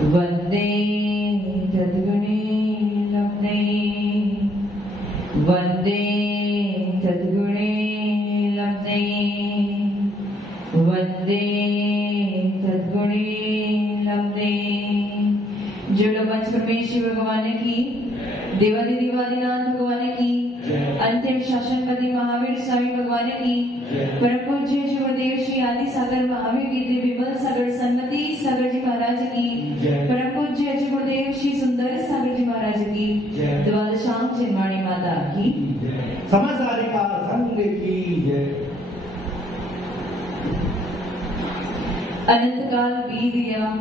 वंदे तद्गुणे लब्धे वंदे तद्गुणे लब्धे वंदे तद्गुणे लब्धे। जुड़ो पंच परमेश्वर भगवान की, देवादि देवादिनाथ भगवान की, अंतिम शासनपति महावीर स्वामी भगवान की, परम पूज्य शिवदेव श्री आदि सागर महावीर कीर्ति विमल सागर सन्मति सागर जी महाराज की, परम पूज्य शिवदेव श्री सुंदर सागर जी महाराज की, द्वादशांग चिन्माणी माता की, समसारिका संघ की जय। अनंत काल बीत गया,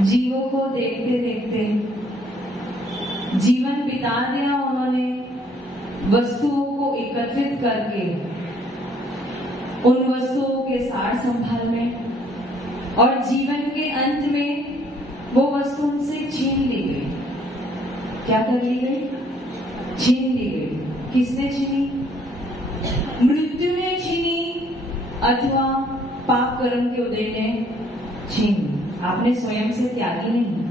जीवों को देखते देखते जीवन बिता दिया उन्होंने वस्तुओं को एकत्रित करके, उन वस्तुओं के सार संभाल में, और जीवन के अंत में वो वस्तु उनसे छीन ली गई। क्या कर ली गई? छीन ली गई। किसने छीनी? मृत्यु ने छीनी अथवा पाप कर्म के उदय ने छीनी। आपने स्वयं से त्यागी नहीं।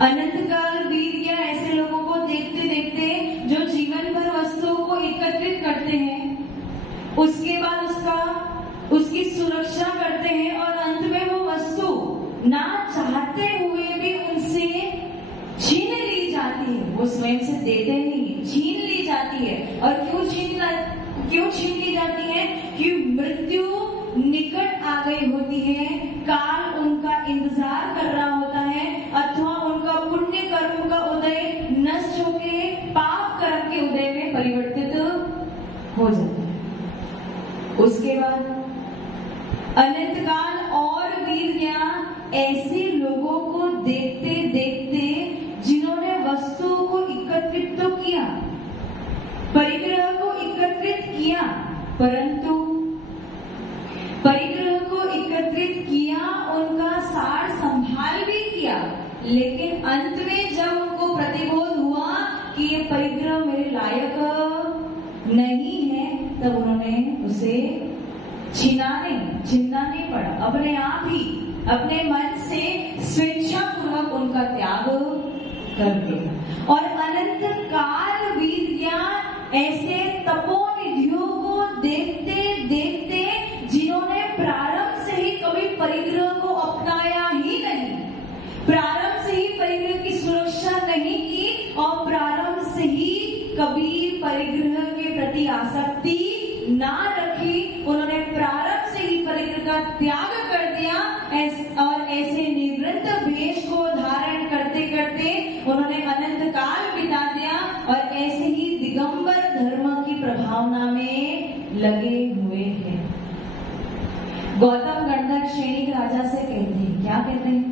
अनंत काल बीत गया ऐसे लोगों को देखते देखते जो जीवन भर वस्तुओं को एकत्रित करते हैं, उसके बाद उसकी सुरक्षा करते हैं, और अंत में वो वस्तु ना चाहते हुए भी उनसे छीन ली जाती है। वो स्वयं से देते नहीं, छीन ली जाती है। और क्यों छीन ली जाती है? कि मृत्यु निकट आ गई होती है, काल उनका इंतजार कर रहा होता है, अथवा उनका पुण्य कर्म का उदय नष्ट होके पाप कर्म के उदय में परिवर्तित हो जाता है। उसके बाद अनंत काल और बीत गया ऐसे लोगों को देखते देखते जिन्होंने वस्तुओं को एकत्रित तो किया, परिग्रह को एकत्रित किया, परंतु परिग्रह को एकत्रित किया, उनका सार संभाल भी किया, लेकिन अंत में जब उनको प्रतिबोध हुआ कि ये परिग्रह मेरे लायक नहीं है, तब उन्होंने उसे छीनना नहीं पड़ा। अपने आप ही अपने मन से स्वेच्छा पूर्वक उनका त्याग कर दिया। और अनंत काल बीत गया ऐसे तपोनिधियों को देखते देखते जिन्होंने प्रारंभ से ही कभी परिग्रह को अपनाया ही नहीं, प्रारंभ से ही परिग्रह की सुरक्षा नहीं की, और प्रारंभ से ही कभी परिग्रह के प्रति आसक्ति ना रखी। उन्होंने प्रारंभ से ही परिग्रह का त्याग कर दिया, और ऐसे निवृत्त वेश को धारण करते करते उन्होंने अनंत काल बिता दिया, और ऐसे ही दिगंबर धर्म की प्रभावना में लगे हुए हैं। गौतम गंधर्व श्रेणी के राजा से कहते हैं, क्या कहते हैं?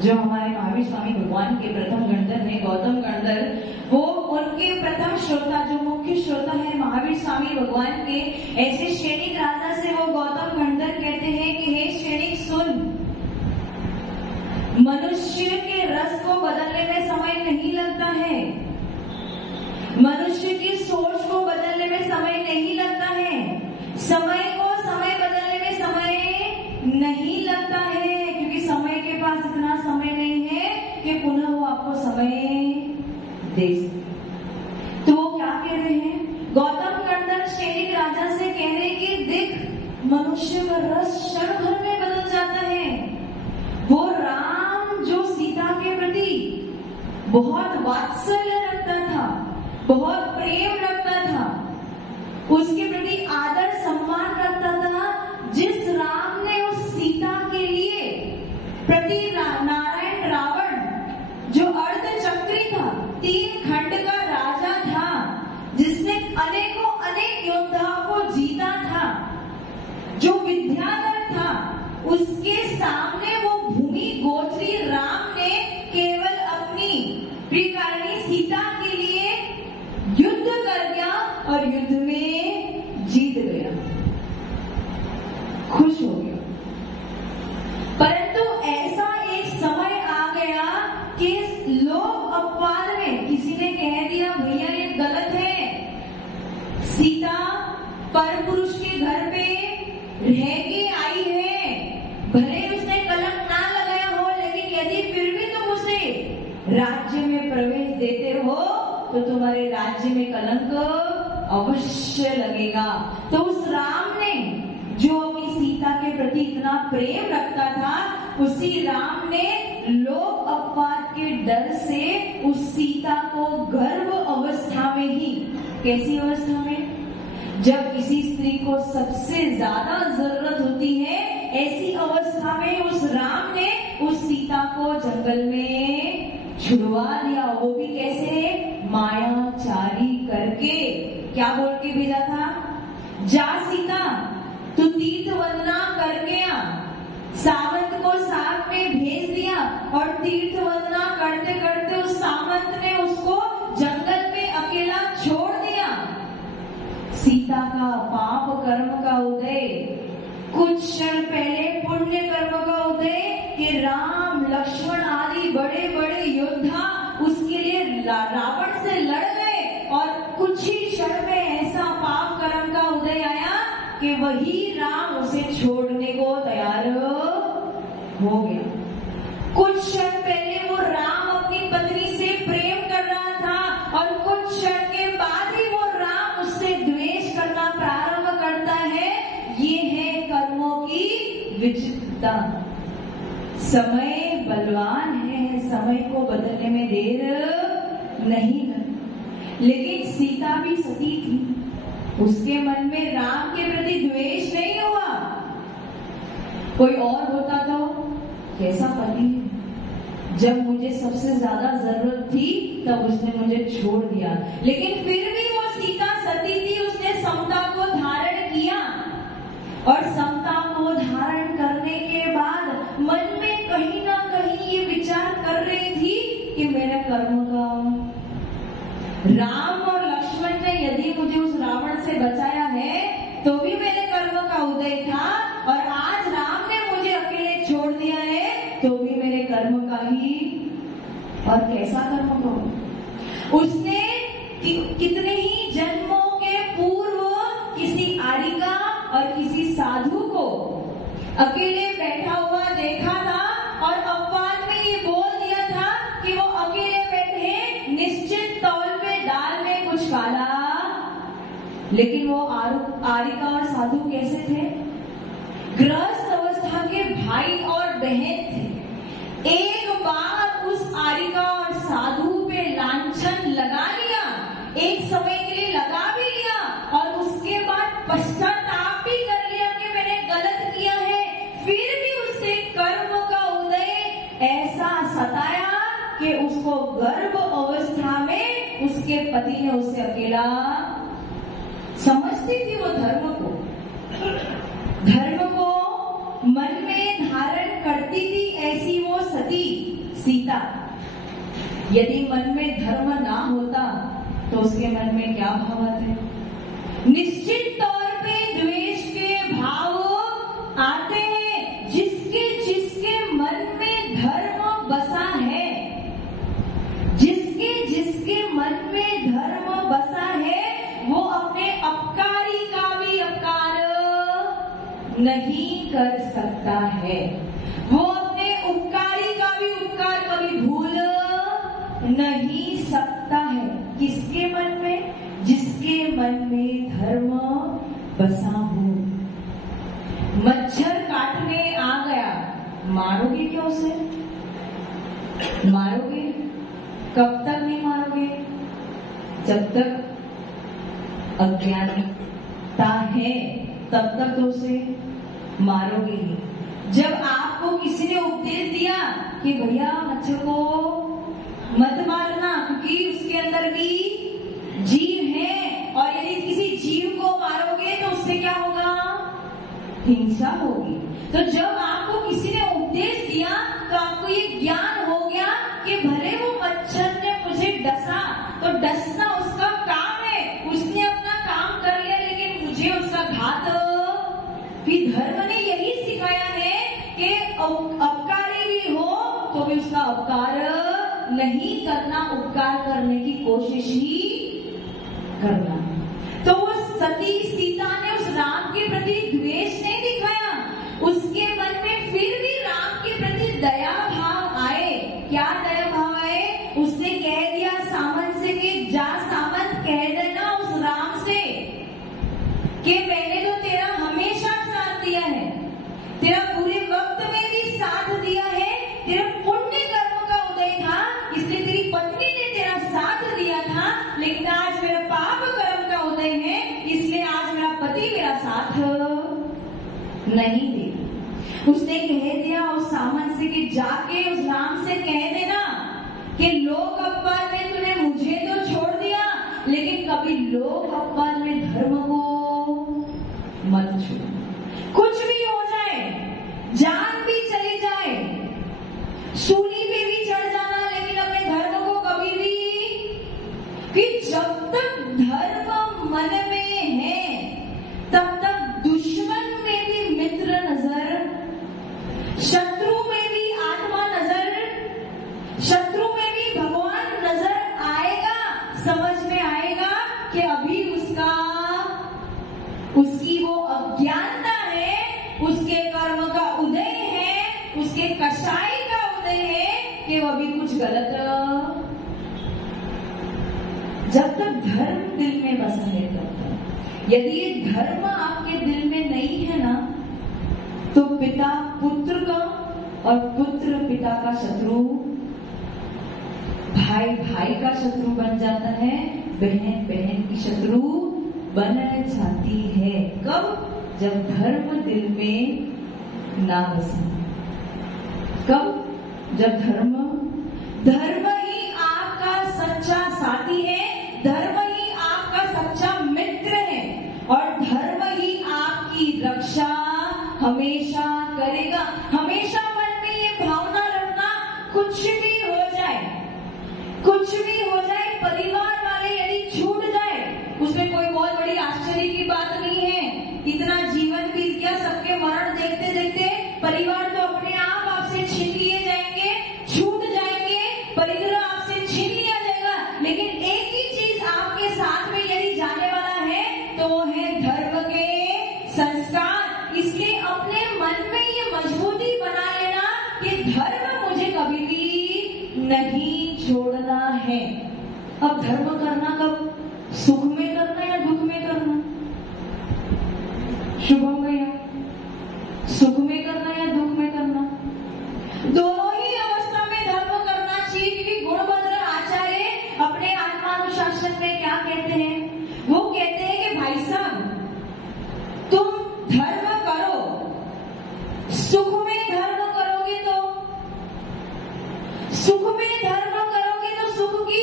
जो हमारे महावीर स्वामी भगवान के प्रथम गंधर्व है, गौतम गंधर्व, वो उनके प्रथम श्रोता, जो मुख्य श्रोता है महावीर स्वामी भगवान के, ऐसे श्रेणी राजा से वो गौतम गंधर्व कहते हैं कि हे श्रेणी सुन, मनुष्य के रस को बदलने में समय नहीं लगता है, मनुष्य की सोच को बदलने में समय नहीं लगता है, समय को समय बदलने में समय नहीं लगता है, क्योंकि समय के पास इतना समय नहीं है कि पुनः वो आपको समय दे सके। तो वो क्या कह रहे हैं? गौतम गंधर्व श्रेणी राजा से कह रहे कि देख, मनुष्य का रस क्षण भर में बदल जाता है। वो राम जो सीता के प्रति बहुत वात्सल्य रखता था, बहुत प्रेम रखता था, उसके प्रति आदर सम्मान रखता था, जिस राम ने उस सीता के लिए प्रति नारायण रावण जो अर्धचक्री था, 3 खंड का राजा था, जिसने अनेकों अनेक योद्धाओं को जीता था, जो विद्याधर था, उसके सामने वो भूमि गोचरी राम ने केवल अपनी प्रियकारिणी सीता के लिए युद्ध कर गया और युद्ध में जीत गया, खुश हो गया। परंतु ऐसा एक समय आ गया कि लोग अपवाद में किसी ने कह दिया भैया ये गलत है, सीता पर पुरुष के घर पे रह के आई है, भले उसने राज्य में कलंक अवश्य लगेगा। तो उस राम ने जो अपनी सीता के प्रति इतना प्रेम रखता था, उसी राम ने लोक अपवाद के डर से उस सीता को गर्भ अवस्था में ही, कैसी अवस्था में, जब किसी स्त्री को सबसे ज्यादा जरूरत होती है, ऐसी अवस्था में उस राम ने उस सीता को जंगल में छुड़वा दिया। वो भी कैसे, मायाचारी करके। क्या बोल के भेजा था, जा सीता तू तीर्थ वंदना करके आ। सामंत को साथ में भेज दिया और तीर्थ वंदना करते करते उस सामंत ने उसको जंगल में अकेला छोड़ दिया। सीता का पाप कर्म का उदय, कुछ क्षण पहले पुण्य कर्म का उदय कि राम लक्ष्मण आदि बड़े बड़े योद्धा उसके लिए रावण से लड़ गए, और कुछ ही क्षण में ऐसा पाप कर्म का उदय आया कि वही राम उसे छोड़ने को तैयार हो गया। कुछ क्षण पहले वो राम अपनी पत्नी से प्रेम कर रहा था, और कुछ क्षण के बाद ही वो राम उससे द्वेष करना प्रारंभ करता है। ये है कर्मों की विचित्रता। समय बलवान है, समय को बदलने में देर नहीं लगती। लेकिन सीता भी सती थी, उसके मन में राम के प्रति द्वेष नहीं हुआ। कोई और होता तो कैसा पति है, जब मुझे सबसे ज्यादा जरूरत थी तब उसने मुझे छोड़ दिया। लेकिन फिर भी वो सीता सती थी, उसने समता को धारण किया, और समता को धारण करने के बाद मन में कहीं ना कहीं ये विचार कर रही थी कि मेरे कर्म का, राम और लक्ष्मण ने यदि मुझे उस रावण से बचाया है तो भी मेरे कर्म का उदय था, और आज राम ने मुझे अकेले छोड़ दिया है तो भी मेरे कर्म का ही। और कैसा कर्म का? उसने कितने ही जन्मों के पूर्व किसी आरिका और किसी साधु को अकेले बैठा हुआ देखा था, और अपवाद में ये बोल दिया था कि वो अकेले बैठे, निश्चित तौल पे दाल में कुछ काला। लेकिन वो आरिका और साधु कैसे थे? गृहस्थ अवस्था के भाई और बहन थे। एक बार उस आरिका और साधु पे लांछन लगा लिया, एक समय के लिए लगा भी लिया, और उसके बाद पश्चाताप भी कर लिया कि मैंने गलत किया है। फिर भी उसे कर्म का उदय ऐसा सताया कि उसको गर्भ अवस्था में उसके पति ने उसे अकेला, समझती थी वो धर्म को मन में धारण करती थी, ऐसी वो सती सीता। यदि मन में धर्म ना होता तो उसके मन में क्या भाव आते? निश्चित तौर पे द्वेष के भाव आते हैं। जिसके मन में धर्म बसा है, जिसके मन में धर्म बसा है, वो अपने अपकारी का भी अपकार नहीं कर सकता है। वो अपने उपकारी का भी उपकार कभी भूल नहीं सकता है। किसके मन में? जिसके मन में धर्म बसा हो। मच्छर काटने आ गया, मारोगे क्या उसे? मारोगे? कब तक नहीं मारोगे? जब तक अज्ञानता है तब तक तो उसे मारोगे ही। जब आपको किसी ने उपदेश दिया कि भैया मच्छर को मत मारना क्योंकि उसके अंदर भी जीव है, और यदि किसी जीव को मारोगे तो उससे क्या होगा? हिंसा होगी। तो जब आपको किसी ने उपदेश दिया तो आपको ये ज्ञान हो गया कि भले वो मच्छर ने मुझे डसा, तो डसना उसका काम है, उसने अपना काम कर लिया, लेकिन मुझे उसका घात भी। धर्म ने यही सिखाया है कि अपकारी भी हो तो भी उसका अपकार नहीं करना, उपकार करने की कोशिश ही करना। तो वो सती सीता ने उस राम के प्रति द्वेष नहीं दिखाया, उसके मन में फिर भी राम के प्रति दया भाव आए। क्या दया भाव आए? उसने कह दिया सामंत से कि जा सामंत, कह उसने कह दिया उस सामंत से कि जाके उस राम से कह देना कि लोक अपवाद में तूने मुझे तो छोड़ दिया, लेकिन कभी लोक अपवाद में धर्म को मत छोड़। कुछ भी हो जाए, जान भी चली जाए, सूली पे भी चढ़ जाना, लेकिन अपने धर्म को कभी भी, कि जब तक धर्म मन में है तब तक दुश्मन में भी मित्र नजर, शत्रु में भी आत्मा नजर, शत्रु में भी भगवान नजर आएगा। समझ में आएगा कि अभी उसकी वो अज्ञानता है, उसके कर्म का उदय है, उसके कषाय का उदय है कि वो अभी कुछ गलत। जब तक धर्म दिल में बसा है तब तक, यदि ये धर्म आपके दिल में नहीं है ना, तो पिता पुत्र का और पुत्र पिता का शत्रु, भाई भाई का शत्रु बन जाता है, बहन बहन की शत्रु बन जाती है। कब? जब धर्म दिल में ना बसे। कब? जब धर्म ही आपका सच्चा साथी है, धर्म ही आपका सच्चा मित्र है, और धर्म ही आपकी रक्षा हमेशा करेगा। हमेशा मन में ये भावना रखना, कुछ भी हो जाए, कुछ भी हो जाए, परिवार वाले यदि छूट जाए, उसमें कोई बहुत बड़ी आश्चर्य की बात नहीं है। इतना जीवन बीत गया, सबके मरण देखते देखते परिवार तो अपने आप आपसे छीन लिए जाएंगे, छूट जाएंगे, परिग्रह आपसे छीन लिया जाएगा, लेकिन एक ही चीज आपके साथ में यदि जाने वाला है तो वो है धर्म के संस्कार। इसलिए अपने मन में ये मजबूती बना लेना कि धर्म मुझे कभी भी नहीं छोड़ना है। अब धर्म करना कब? सुख में करना या दुख में करना? शुभम भैया, सुख में करना या दुख में करना? दोनों ही अवस्था में धर्म करना चाहिए, क्योंकि गुणभद्र आचार्य अपने आत्मानुशासन में क्या कहते हैं? वो कहते हैं कि भाई साहब, तुम धर्म करो, सुख में धर्म करोगे तो सुख में धर्म करोगे तो सुख की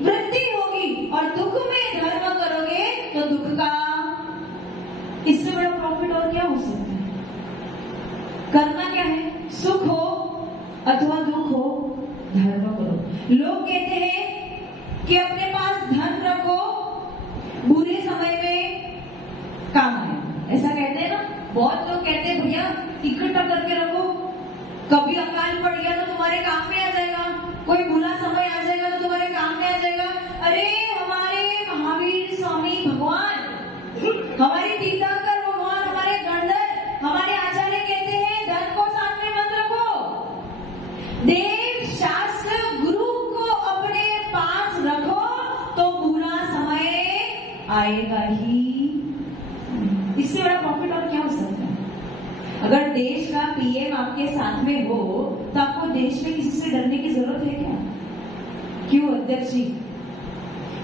वृद्धि होगी, और दुख में धर्म करोगे तो दुख का, इससे बड़ा प्रॉफिट और क्या हो सकता है? करना क्या है? सुख हो अथवा दुख हो, धर्म करो। लोग कहते हैं कि अपने पास धन रखो, बुरे समय में काम आए, ऐसा कहते हैं ना। बहुत लोग कहते हैं भैया इकट्ठा करके रखो, कभी अकाल पड़ गया तो तुम्हारे काम में आ जाएगा, कोई बुरा समय आ जाएगा तो तुम्हारे काम में आ जाएगा। अरे हमारे महावीर स्वामी भगवान, हमारे तीर्थंकर भगवान, हमारे गणधर, हमारे आचार्य कहते हैं धन को साथ में मत रखो, देव शास्त्र गुरु को अपने पास रखो, तो बुरा समय आएगा ही। इससे बड़ा प्रॉफिट और क्या हो सकता है? अगर देश का पीएम आपके साथ में हो तो आपको देश में किसी से डरने की जरूरत है क्या? क्यों अध्यक्ष जी?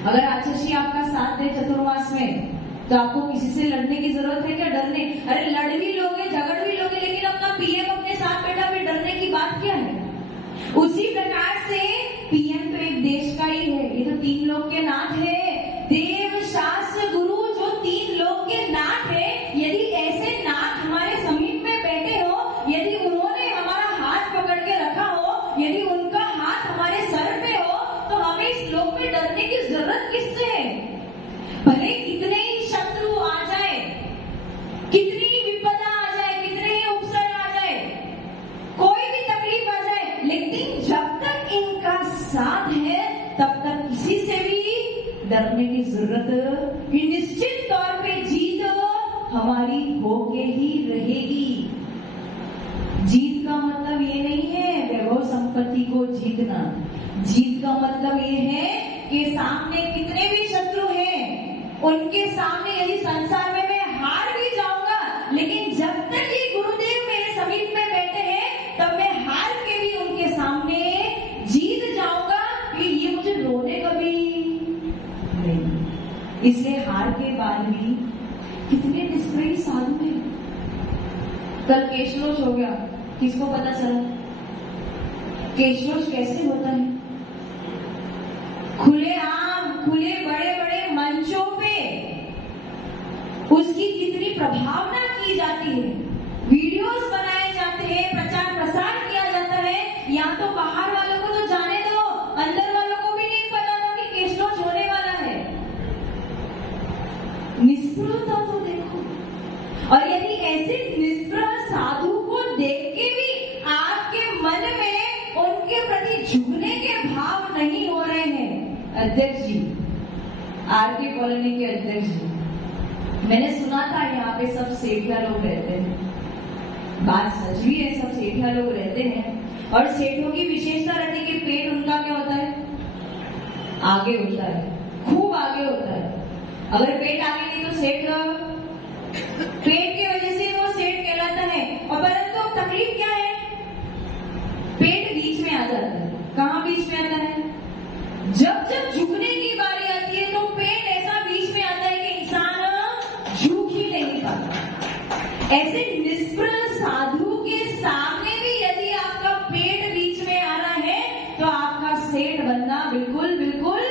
अगर आचार्य जी आपका साथ दे चतुर्मास में तो आपको किसी से लड़ने की जरूरत है क्या? डरने? अरे लड़ भी लोगे, झगड़ भी लोगे, लेकिन अपना पीएम अपने साथ बैठा, फिर डरने की बात क्या है? उसी प्रकार से पीएम तो एक देश का ही है, ये तो 3 लोग के नाथ है, देव शास्त्र गुरु जो 3 लोग के नाथ है। यदि ऐसे नाथ हमारे समीप में बैठे हो, यदि उन्होंने हमारा हाथ पकड़ के रखा हो, यदि उनका हाथ हमारे सर पे हो, तो हमें इस लोक में डरने की जरूरत किससे है? भले कितने ही शत्रु आ जाए, कितनी ही विपदा आ जाए, कितने ही उपसर्ग आ जाए, कोई भी तकलीफ आ जाए, लेकिन जब तक इनका साथ है तब तक किसी से भी डरने की जरूरत, निश्चित तौर पे जीत हमारी होके ही रहेगी। जीत का मतलब ये नहीं है वैभव संपत्ति को जीतना, जीत का मतलब ये है कि सामने कितने भी शत्रु हैं, उनके सामने यदि संसार में मैं हार भी जाऊंगा, लेकिन जब तक ये गुरुदेव मेरे समीप में बैठे हैं तब मैं हार के भी उनके सामने जीत जाऊंगा, कि ये मुझे रोने कभी नहीं। इसलिए हार के बाद भी कितने निष्प्रय साधु हैं, कल केशलोच हो गया, किसको पता चला? केशलोच कैसे होता है? खुले आम, खुले बड़े बड़े मंचों पे उसकी कितनी प्रभावना की जाती है, वीडियोस बनाए जाते हैं, प्रचार प्रसार किया जाता है। यहाँ तो बाहर वालों को तो जाने दो, अंदर वालों को भी नहीं पता था कि केशलोच होने वाला है। निष्प्रहता तो देखो। और यदि ऐसे निष्प्रह साधु को देख के भी आपके मन में उनके प्रति झुकने के भाव नहीं हो रहे हैं, अध्यक्ष जी, आरके कॉलोनी के अध्यक्ष जी, मैंने सुना था यहाँ पे सब सेठिया लोग रहते हैं। बात सच भी है, सब सेठिया लोग रहते हैं। और सेठों की विशेषता रहती है कि पेट उनका क्या होता है? आगे होता है, खूब आगे होता है। अगर पेट आगे नहीं तो सेठ, पेट की वजह से वो सेठ कहलाता है। और परंतु तकलीफ क्या है? पेट बीच में आ जाता है। कहाँ बीच में आता है? जब जब झुकने की बारी आती है तो पेट ऐसा बीच में आता है कि इंसान झुक ही नहीं पाता। ऐसे निष्प्रह साधु के सामने भी यदि आपका पेट बीच में आ रहा है तो आपका सेठ बनना बिल्कुल बिल्कुल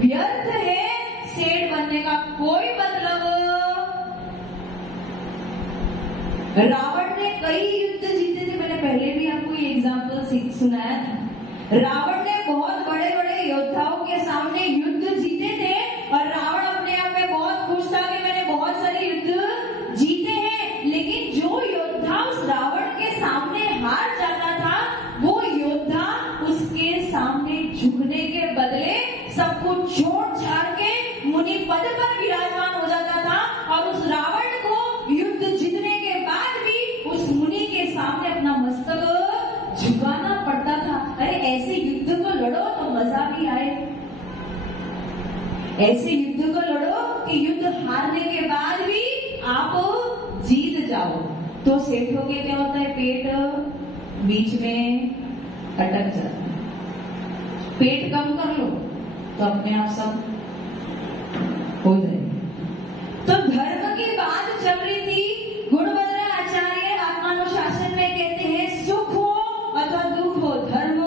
व्यर्थ है। सेठ बनने का कोई मतलब। रावण ने कई युद्ध जीते थे, मैंने पहले भी आपको ये एग्जाम्पल सुनाया था। रावण ने बहुत बड़े बड़े योद्धाओं के सामने युद्ध जीते थे और रावण अपने आप में बहुत खुश था कि मैंने बहुत सारे युद्ध जीते हैं। लेकिन जो योद्धा उस रावण के सामने हार जाता था, वो योद्धा उसके सामने झुकने के बदले सब कुछ छोड़ छाड़ के मुनि पद पर विराजमान हो जाता था। और उस रावण को युद्ध जीतने के बाद भी उस मुनि के सामने अपना मस्तक झुकाना पड़ता था। अरे ऐसे युद्ध को लड़ो तो मजा भी आए, ऐसे युद्ध को लड़ो कि युद्ध हारने के बाद भी आप जीत जाओ। तो सेठों के क्या होता है? पेट बीच में अटक जाता है। पेट कम कर लो तो अपने आप सब हो जाएगा। तो धर्म की बात चल रही थी। गुणभद्र आचार्य आत्मानुशासन में कहते हैं, सुख हो अथवा दुख हो, धर्म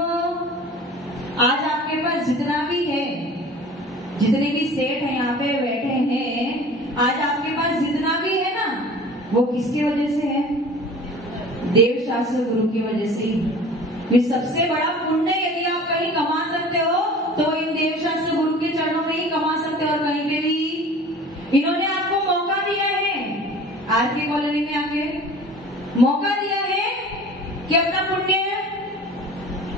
आज आपके पास जितना भी है, जितने भी सेठ हैं यहाँ पे बैठे हैं, आज आपके पास जितना भी है ना, वो किसकी वजह से है? देव शास्त्र गुरु की वजह से ही। ये सबसे बड़ा पुण्य यदि आप कहीं कमा सकते हो तो इन देव शास्त्र गुरु के चरणों में ही कमा सकते हो और कहीं पे भी। इन्होंने आपको मौका दिया है, आरके कॉलोनी में आके मौका दिया है कि अपना पुण्य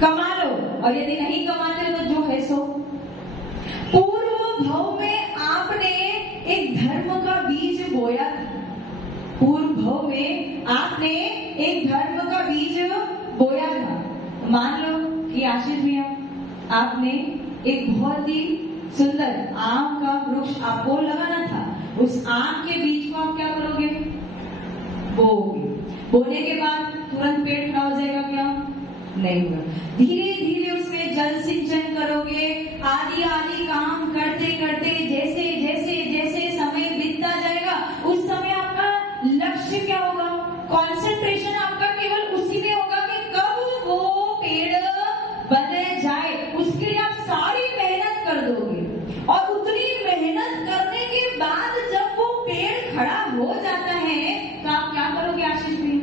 कमा लो, और यदि नहीं कमाते हो तो जो है सो। पूर्व भव में आपने एक धर्म का बीज बोया था। पूर्व भव में आपने एक धर्म का बीज बोया था। मान लो कि आशीष भैया आपने एक बहुत ही सुंदर आम का वृक्ष आपको लगाना था। उस आम के बीज को आप क्या करोगे? बोओगे। बोने के बाद तुरंत पेड़ खड़ा हो जाएगा क्या? नहीं होगा। धीरे धीरे उसमें जल सिंचन करोगे, आदि आदि काम करते करते जैसे जैसे जैसे समय बीतता जाएगा, उस समय आपका लक्ष्य क्या होगा? कंसंट्रेशन आपका केवल उसी में होगा कि कब वो पेड़ बन जाए। उसके लिए आप सारी मेहनत कर दोगे और उतनी मेहनत करने के बाद जब वो पेड़ खड़ा हो जाता है तो आप क्या करोगे आशीष भी?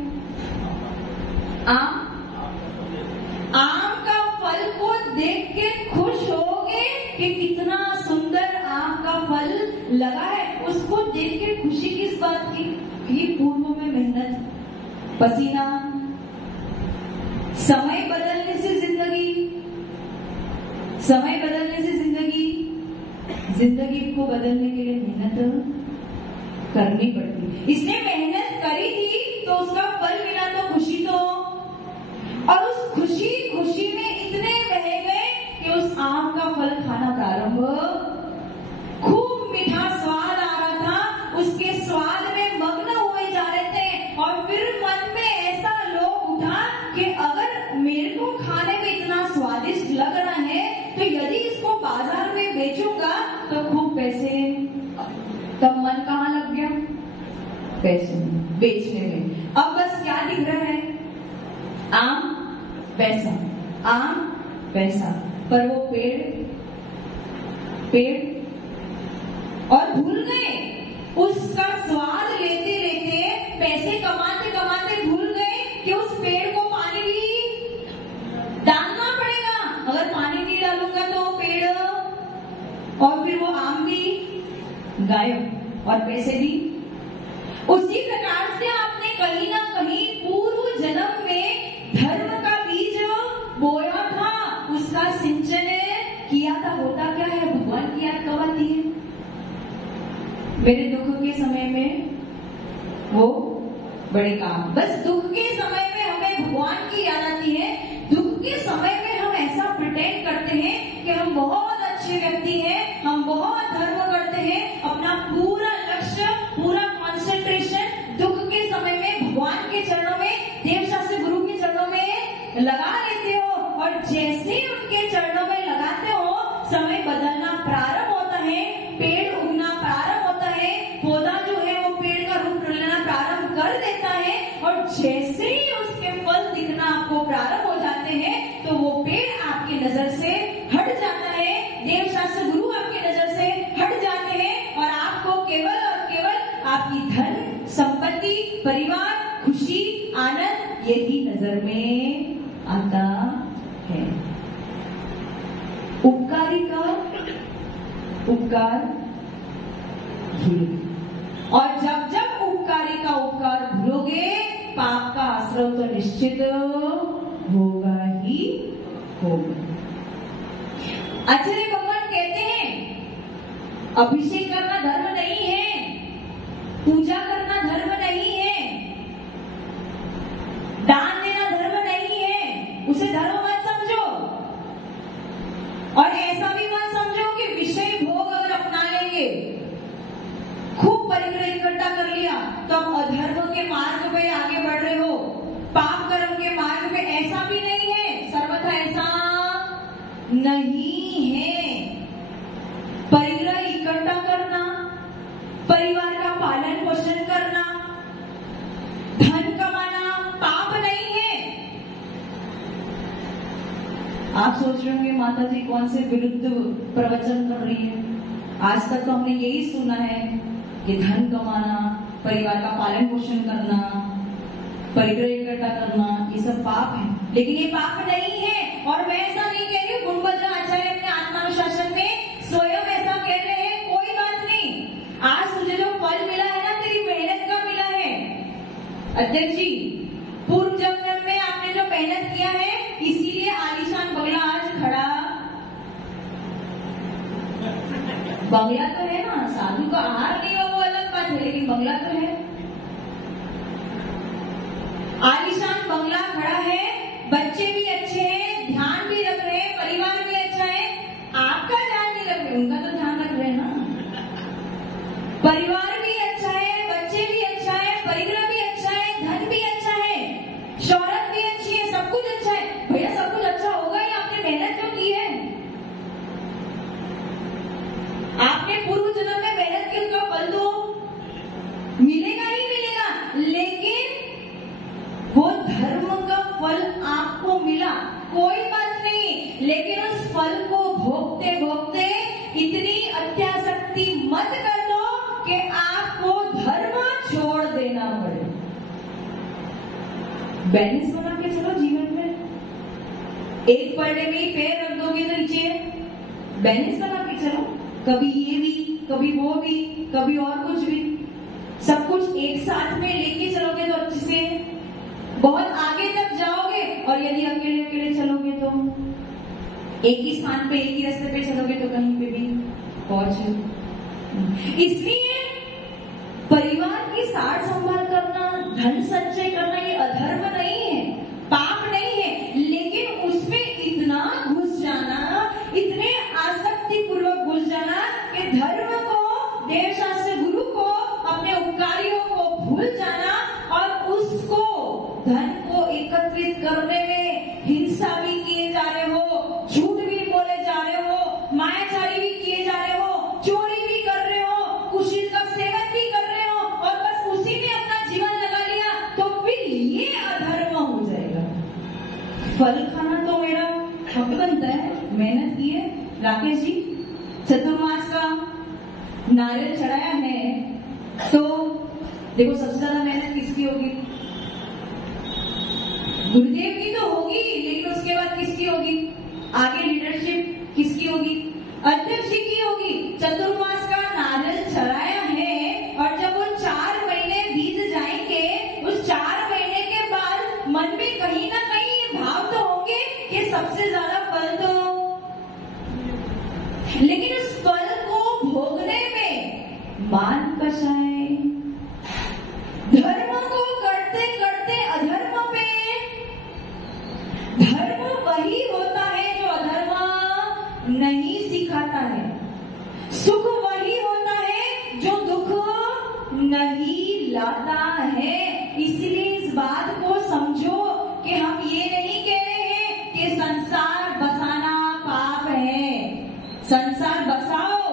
आम का फल को देख के खुश होगे कि कितना सुंदर आम का फल लगा है। उसको देख के खुशी किस बात की? कि पूर्व में मेहनत, पसीना, समय बदलने से जिंदगी, समय बदलने से जिंदगी, जिंदगी को बदलने के लिए मेहनत करनी पड़ती। इसने मेहनत करी थी तो उसका फल मिला तो खुशी तो, और उस खुशी खुशी में इतने बह गए कि उस आम का फल खाना प्रारंभ, खूब मीठा स्वाद आ रहा था, उसके स्वाद में मग्न हुए जा रहे थे। और फिर मन में ऐसा लोभ उठा कि अगर मेरे को खाने में इतना स्वादिष्ट लग रहा है तो यदि इसको बाजार में बेचूंगा तो खूब पैसे। तब मन कहाँ लग गया? पैसे बेचने में। अब बस क्या पैसा, आम पैसा, पर वो पेड़ और भूल गए उसका स्वाद लेते लेते, पैसे कमाते कमाते भूल गए कि उस पेड़ को पानी भी डालना पड़ेगा। अगर पानी नहीं डालूंगा तो पेड़ और फिर वो आम भी गायब और पैसे भी। उसी प्रकार से आपने कहीं ना कहीं पूर्व जन्म में धर्म का बीज बोया था, उसका सिंचन किया था। होता क्या है, भगवान की याद कब आती है? मेरे दुख के समय में वो बड़े काम। बस दुख के समय में हमें भगवान की याद आती है। दुख के समय में हम ऐसा प्रिटेंड करते हैं कि हम बहुत अच्छे व्यक्ति हैं, हम बहुत धर्म करते हैं, अपना पूरा लक्ष्य, पूरा कंसंट्रेशन दुख के समय में भगवान के चरणों में, देवशास्त्र गुरु के चरणों में लगा लेते हो। और जैसे ही उनके चरणों में लगाते हो, समय बदलना प्रारंभ होता है, पेड़ उगना प्रारंभ होता है, पौधा जो है वो पेड़ का रूप लेना प्रारंभ कर देता है। और जैसे ही उसके फल दिखना आपको प्रारंभ हो जाते हैं, तो वो पेड़ आपकी नजर से हट जाता है, देवशास्त्र गुरु आपकी नजर से हट जाते हैं, और आपको केवल और केवल आपकी धन संपत्ति, परिवार, खुशी, आनंद यही नजर में आता है। उपकारी का उपकार ही, और जब जब उपकारी का उपकार भूलोगे, पाप का आश्रय तो निश्चित होगा ही होगा। आचार्य भगवान कहते हैं, अभिषेक करना धर्म नहीं है, पूजा करना धर्म नहीं है, दान देना धर्म नहीं है, उसे धर्म मत समझो। और ऐसा भी मत समझो कि विषय भोग अगर अपना लेंगे, खूब परिग्रह इकट्ठा कर लिया तो आप अधर्म के मार्ग पे आगे बढ़ रहे हो, पाप कर्म के मार्ग पे। ऐसा भी नहीं है, सर्वथा ऐसा नहीं है। परिग्रह इकट्ठा करना, परिवार का पालन पोषण करना, धन कमाना पाप नहीं है। आप सोच रहे होंगे माता जी कौन से विरुद्ध प्रवचन कर रही है। आज तक तो हमने यही सुना है कि धन कमाना, परिवार का पालन पोषण करना, परिग्रह इकट्ठा करना, ये सब पाप है। लेकिन ये पाप नहीं है। और मैं ऐसा नहीं कह रही हूँ, गुणभद्र आचार्य अपने आत्मानुशासन में स्वयं ऐसा कह रहे हैं, कोई बात नहीं। आज तुझे जो फल मिला है ना, तेरी मेहनत का मिला है। अध्यक्ष जी, पूर्व जन्म में आपने जो मेहनत किया है, इसीलिए आलीशान बंगला आज खड़ा। बंगला तो है ना, साधु का आहार नहीं हो वो अलग बात है, लेकिन बंगला तो है। आलीशान बंगला खड़ा है, बच्चे भी अच्छे हैं, ध्यान भी रख रहे हैं, परिवार भी अच्छा है। आपका ध्यान नहीं रख रहे, उनका तो ध्यान रख रहे हैं ना। परिवार भी अच्छा है, बच्चे भी अच्छा है, परिग्रह भी अच्छा है, धन भी अच्छा है, शौहरत भी अच्छी है, सब कुछ अच्छा है। भैया सब कुछ अच्छा होगा ही, आपने मेहनत जो की है, आपने पूर्व जन्म में मेहनत की, उनका फल तो मिलेगा ही मिलेगा। लेकिन वो धर्म का फल आपको मिला, कोई बात नहीं। लेकिन उस फल को भोगते भोगते इतनी अत्यासक्ति मत कर दो कि आपको धर्म छोड़ देना पड़े। बैलेंस बना के चलो जीवन में। एक पलड़े में ही पैर रख दोगे तो नीचे, बैलेंस बना के चलो। कभी ये भी, कभी वो भी, कभी और कुछ भी, सब कुछ एक साथ में लेके चलोगे तो अच्छे से बहुत आगे तक जाओगे। और यदि अकेले अकेले चलोगे तो एक ही स्थान पे, एक ही रास्ते पे चलोगे तो कहीं पे भी पहुंचे। इसलिए परिवार की सार संभाल करना, धन संचय करना, ये अधर्म नहीं है, पाप नहीं है। लेकिन उसमें इतना घुस जाना, इतने आसक्ति पूर्वक घुस जाना कि धर्म को, देवशास्त्र गुरु को, अपने उपकारियों को भूल जाना, और उसको धन को एकत्रित करने में हिंसा भी किए जा रहे हो, झूठ भी बोले जा रहे हो, मायाचारी भी किए जा रहे हो, चोरी भी कर रहे हो, कुशील का सेवन भी कर रहे हो, और बस उसी में अपना जीवन लगा लिया, तो फिर ये अधर्म हो जाएगा। फल खाना तो मेरा हक बनता है, मेहनत की है। राकेश जी, चतुर्मास का नारियल चढ़ाया है, तो देखो सबसे ज्यादा मेहनत किसकी होगी? गुरुदेव की तो होगी, लेकिन उसके बाद किसकी होगी? आगे लीडरशिप किसकी होगी? अध्यक्ष जी की होगी। चतुर्मास का नारियल चढ़ाया है, और जब वो 4 महीने बीत जाएंगे, उस 4 महीने के बाद मन में कहीं ना कहीं ये भाव तो होंगे कि सबसे ज्यादा फल तो, लेकिन उस फल को भोगने में मान कषाय, धर्म को करते करते अधर्म पे, धर्म वही होता है जो अधर्म नहीं सिखाता है, सुख वही होता है जो दुख नहीं लाता है। इसलिए इस बात को समझो कि हम ये नहीं कह रहे हैं कि संसार बसाना पाप है। संसार बसाओ,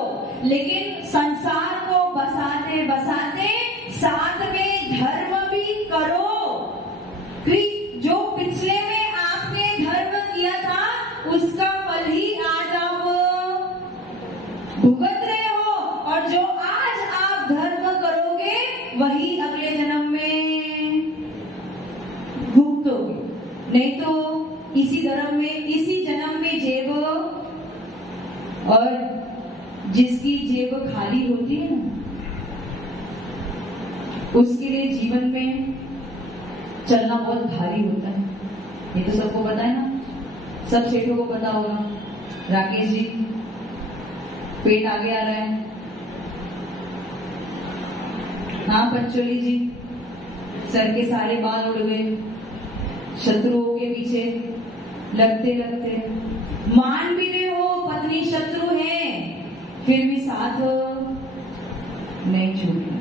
लेकिन संसार को बसाते बसाते साथ में धर्म भी करो। कि जो पिछले में आपने धर्म किया था, उसका फल ही आज आप भुगत रहे हो, और जो आज आप धर्म करोगे वही अगले जन्म में भुगतोगे। नहीं तो इसी धर्म में, इसी जन्म में जेब, और जिसकी जेब खाली होती है ना, उसके लिए जीवन में चलना बहुत भारी होता है। ये तो सबको पता है ना, सब सेठों को पता होगा। राकेश जी, पेट आगे आ रहा है। हाँ पंचोली जी, सर के सारे बाल उड़ गए, शत्रुओं के पीछे लगते लगते। मान भी रहे हो पत्नी शत्रु है, फिर भी साथ नहीं छूटना।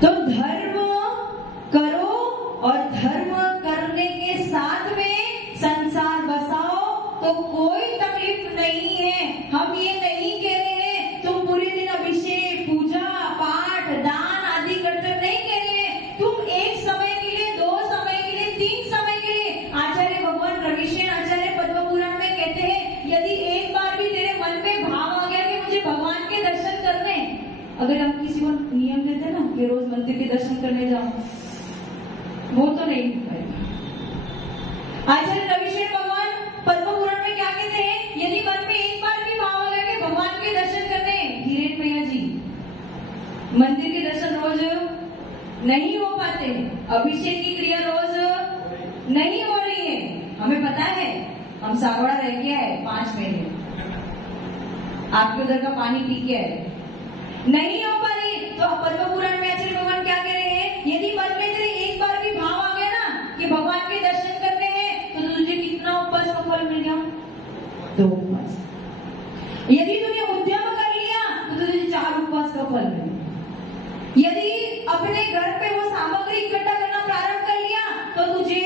तो धर्म करो, और धर्म करने के साथ में संसार बसाओ, तो कोई तकलीफ नहीं है। हम ये नहीं कह रहे हैं तुम पूरे दिन अभिषेक, पूजा पाठ, दान आदि करते, नहीं कह रहे हैं। तुम एक समय के लिए, 2 समय के लिए, 3 समय के लिए, आचार्य भगवान रविशेन आचार्य पद्म पुराण में कहते हैं, यदि एक बार भी तेरे मन में भाव आ गया कि मुझे भगवान के दर्शन करने, अगर हम किसी को नियम देते ना कि रोज मंदिर के दर्शन करने जाओ, वो तो नहीं पाएगा। आचार्य रविशेन भगवान पद्म पुराण में क्या कहते हैं? यदि मन में एक बार भी भाव आ गया कि भगवान के दर्शन करने, धीरेन भैया जी, मंदिर के दर्शन रोज नहीं हो पाते, अभिषेक की क्रिया रोज नहीं हो रही है। हमें पता है, हम सागवाड़ा रह गया है 5 महीने, आपके उधर का पानी पी के आए, नहीं हो पा रही। तो पद्म पुराण में आचार्य भगवान क्या कह रहे हैं? यदि मन में तेरे एक बार भी भाव आ गया ना कि भगवान के दर्शन करने हैं, तो तुझे कितना उपवास का फल मिल गया? 2 उपवास। यदि तूने उद्यम कर लिया तो तुझे 4 उपवास का फल मिल गया। यदि अपने घर पे वो सामग्री इकट्ठा करना प्रारंभ कर लिया तो तुझे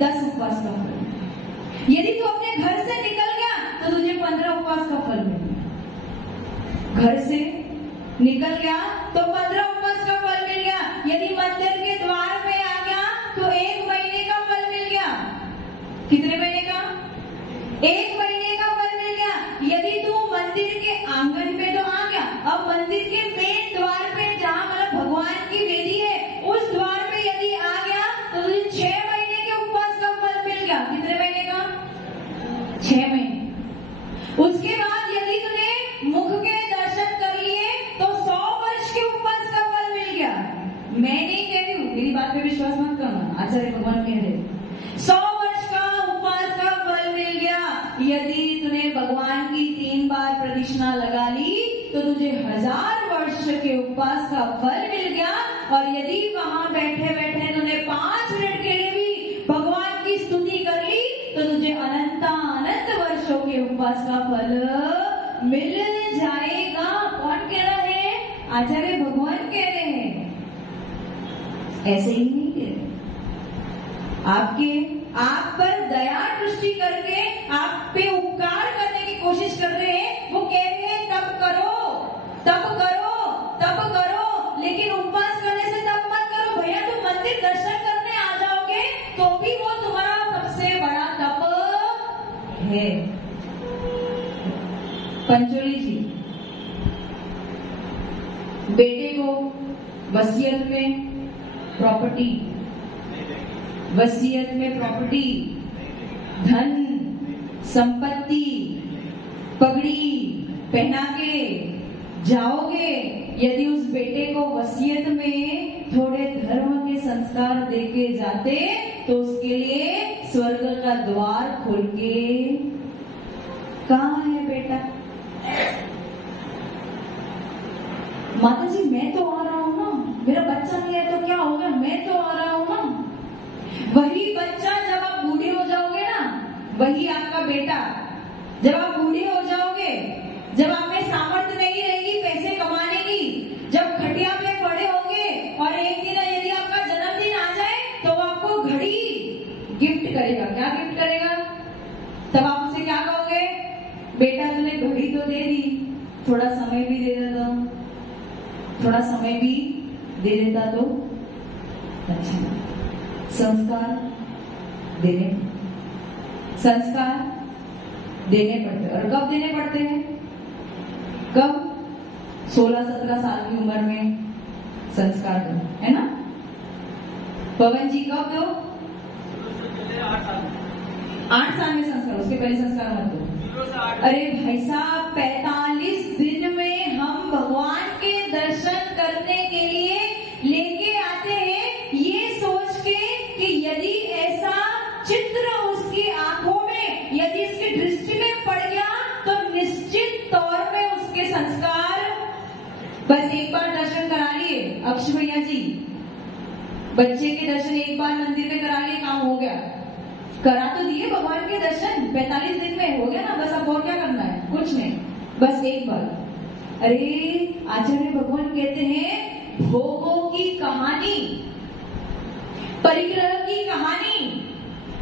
10 उपवास का फल मिल गया। यदि तू अपने घर से निकल गया तो तुझे 15 उपवास का फल मिल गया। घर से निकल गया तो 15 उपवास का फल मिल गया। यदि मंदिर के द्वार पे आ गया तो 1 महीने का फल मिल गया। कितने महीने का? 1 महीने का फल मिल गया। यदि तू मंदिर के आंगन पे तो आ गया, अब मंदिर के मेन द्वार पे जहाँ मतलब भगवान की वेदी है, उस द्वार पे यदि आ गया तो तुझे 6 महीने के उपवास का फल मिल गया। कितने महीने का? 6 महीने। उसके बाद यदि तूने मुख के दर्शन कर लिए तो 100 वर्ष के उपवास का फल मिल गया। मैं नहीं कह रही हूँ, मेरी बात पे विश्वास मत करना, आचार्य भगवान कह रहे 100 वर्ष का उपवास का फल मिल गया। यदि तूने भगवान की 3 बार प्रदक्षिणा लगा ली तो तुझे 1000 वर्ष के उपवास का फल मिल गया। और यदि वहां बैठे बैठे तूने 5 मिनट के लिए भी भगवान की स्तुति कर ली तो तुझे अनंत वर्षों के उपवास का फल मिल जाएगा। कौन कह रहा है? आचार्य भगवान कह रहे हैं, ऐसे ही नहीं कह रहे। आप पर दया दृष्टि करके आप पे उपकार करने की कोशिश कर रहे हैं। वो कह रहे हैं तप करो, तप करो, तप करो, लेकिन उपवास करने से तप मत करो। भैया तुम मंदिर दर्शन करने आ जाओगे तो भी वो तुम्हारा सबसे बड़ा पंचोली जी, बेटे को वसीयत में प्रॉपर्टी, वसीयत में प्रॉपर्टी, धन, संपत्ति, पगड़ी पहना के जाओगे। यदि उस बेटे को वसीयत में थोड़े धर्म के संस्कार देके जाते तो उसके लिए स्वर्ग का द्वार खोल के, कहाँ है बेटा? माता जी मैं तो आ रहा हूँ ना, मेरा बच्चा नहीं है तो क्या हो गया, मैं तो आ रहा हूँ ना। वही बच्चा जब आप बूढ़े हो जाओगे ना, वही आपका बेटा जब आप बूढ़े हो जाओगे, जब आप में सामर्थ्य नहीं रहेगी पैसे कमाने की, जब खटिया पे पड़े होंगे और एक दिन यदि आपका जन्मदिन आ जाए तो आपको घड़ी गिफ्ट करेगा। क्या गिफ्ट करेगा? तब आप उसे क्या कहोगे? बेटा तूने घड़ी तो दे दी, थोड़ा समय भी दे देता, थोड़ा समय भी दे देता तो अच्छा। संस्कार देने पड़ते, और कब देने पड़ते हैं? कब? 16-17 साल की उम्र में संस्कार दो, है ना? पवन जी कब दो? 8 साल में संस्कार, उसके पहले संस्कार मत दो। अरे भाई साहब, 45 दिन में हम भगवान के दर्शन करने के लिए लेके आते हैं, ये सोच के कि यदि ऐसा चित्र उसकी आंखों में, यदि इसकी दृष्टि में पड़ गया तो निश्चित तौर पे उसके संस्कार, बस एक बार दर्शन करा लिए अक्ष भैया जी, बच्चे के दर्शन एक बार मंदिर में करा लिए, काम हो गया। करा तो दिए भगवान के दर्शन, 45 दिन में हो गया ना, बस अब और क्या करना है? कुछ नहीं, बस एक बार। अरे आचार्य भगवान कहते हैं भोगों की कहानी, परिग्रह की कहानी,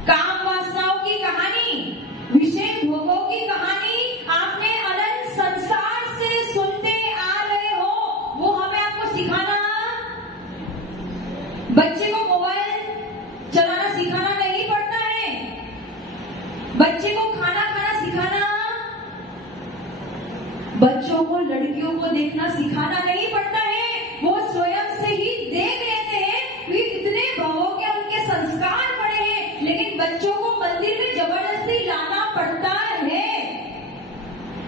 काम वासनाओं की कहानी, विषय भोगों की कहानी आपने अनंत संसार से सुनते आ रहे हो, वो हमें आपको सिखाना। बच्चे को मोबाइल चलाना सिखाना नहीं पड़ता है, बच्चे को खाना खाना सिखाना, बच्चों को लड़कियों को देखना सिखाना नहीं पड़ता है, वो स्वयं से ही देख लेते हैं। वे इतने भावों के उनके संस्कार पड़े हैं, लेकिन बच्चों को मंदिर में जबरदस्ती लाना पड़ता है,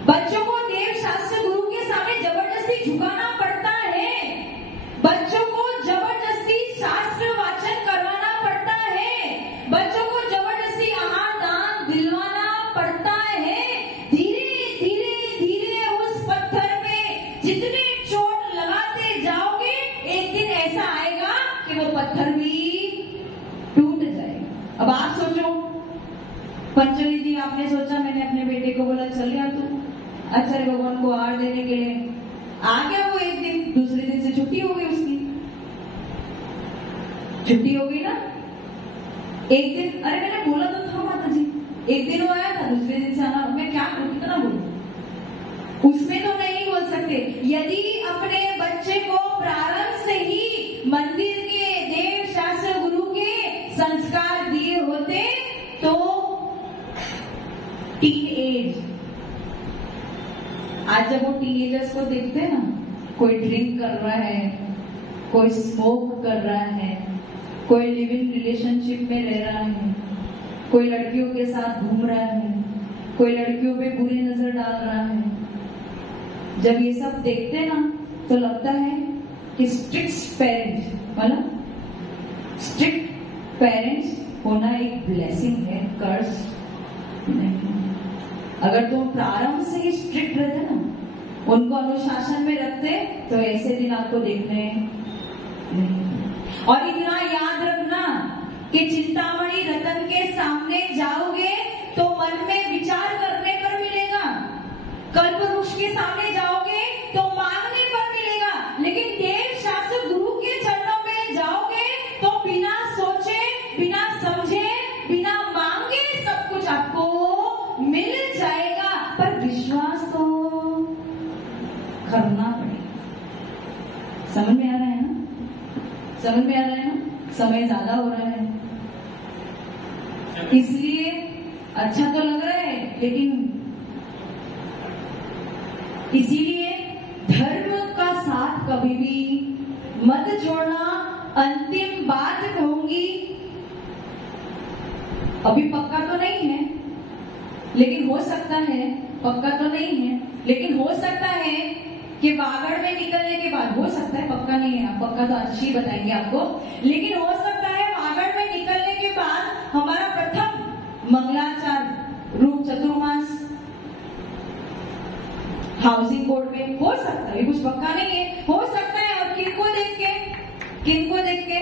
बच्चों को देव शास्त्र गुरु के सामने जबरदस्ती झुकाना पड़ता है, बच्चों को जबरदस्ती शास्त्र वाचन करवाना पड़ता है, बच्चों को जबरदस्ती आहार दान दिलवाना पड़ता है। धीरे धीरे धीरे उस पत्थर पे जितने चोट लगाते जाओगे, एक दिन ऐसा आएगा कि वो पत्थर भी टूट जाएगा। अब आप सोचो, पंचोली जी आपने सोचा, मैंने अपने बेटे को बोला चल यार तू आचार्य भगवान को आहार देने के लिए आ गया। वो एक दिन, दूसरे दिन से छुट्टी हो गई, उसकी छुट्टी हो गई ना। एक दिन, अरे मैंने बोला तो था माता जी, एक दिन वो आया था, दूसरे दिन से आना, मैं क्या करूं, कितना बोलूं? उसमें तो नहीं बोल सकते। यदि अपने बच्चे को प्रारंभ से ही मंदिर के देव शास्त्र गुरु के संस्कार दिए होते तो टीन एज, आज जब वो टीनेजर्स को देखते हैं ना, कोई ड्रिंक कर रहा है, कोई स्मोक कर रहा है, कोई लिविंग रिलेशनशिप में रह रहा है, कोई लड़कियों के साथ घूम रहा है, कोई लड़कियों पे बुरी नजर डाल रहा है, जब ये सब देखते हैं ना तो लगता है कि स्ट्रिक्ट पेरेंट्स, मतलब स्ट्रिक्ट पेरेंट्स होना एक ब्लेसिंग है, कर्स नहीं। अगर तुम प्रारंभ से ही स्ट्रिक्ट रहते ना, उनको अनुशासन में रखते, तो ऐसे दिन आपको देखने नहीं। और इतना याद रखना कि चिंतामणि रतन के सामने जाओगे तो मन में विचार करने पर मिलेगा, कल्प वृक्ष के सामने जाओगे तो मांगने पर मिलेगा, लेकिन देव शास्त्र गुरु के चरणों में जाओगे तो बिना सोचे, बिना समझे, बिना मांगे सब कुछ आपको मिल जाएगा। पर विश्वास तो करना पड़ेगा। समझ में आ रहा है ना? समझ में आ रहा है ना? समय ज्यादा हो रहा है, इसलिए अच्छा तो लग रहा है, लेकिन इसीलिए धर्म का साथ कभी भी मत छोड़ना। अंतिम बात कहूंगी, अभी पक्का तो नहीं है लेकिन हो सकता है, पक्का तो नहीं है लेकिन हो सकता है कि वागड़ में निकलने के बाद, हो सकता है, पक्का नहीं है, पक्का तो अच्छी बताएंगे आपको, लेकिन हो सकता है वागड़ में निकलने के बाद हमारा प्रथम मंगलाचार रूप चतुर्मास हाउसिंग बोर्ड में हो सकता है, कुछ पक्का नहीं है, हो सकता है। और किनको देख के, किनको देख के,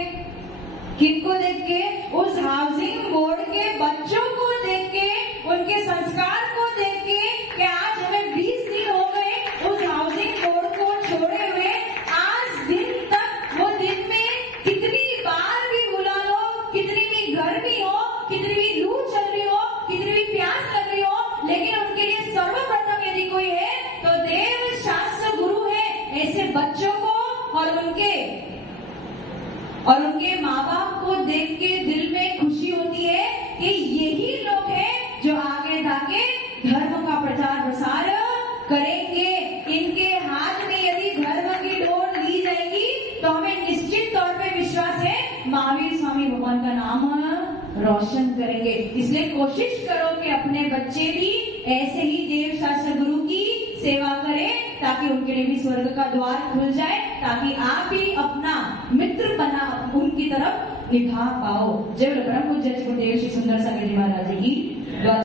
किनको देख के? उस हाउसिंग बोर्ड के बच्चों को देख के, उनके संस्कार को देख के कि आज हमें 20 दिन हो गए उस हाउसिंग बोर्ड को छोड़े हुए। आज दिन तक वो दिन में कितनी बार भी बुला लो, कितनी भी गर्मी हो, कितनी भी लू चल रही हो, कितनी भी प्यास लग रही हो, लेकिन उनके लिए सर्वप्रथम यदि कोई है तो देव शास्त्र गुरु है। ऐसे बच्चों को और उनके माँ बाप को देख के दिल में खुशी होती है कि यही लोग हैं जो आगे जाके धर्म का प्रचार प्रसार करेंगे। इनके हाथ में यदि धर्म की डोर ली जाएगी तो हमें निश्चित तौर पे विश्वास है महावीर स्वामी भगवान का नाम रोशन करेंगे। इसलिए कोशिश करो कि अपने बच्चे भी ऐसे ही देव शास्त्र गुरु की सेवा करें ताकि उनके लिए भी स्वर्ग का द्वार खुल जाए, ताकि आप भी अपना मित्र बना उनकी तरफ निभा पाओ। जय बोलो परम पूज्य गुरुदेव श्री सुंदर संग जी महाराज की।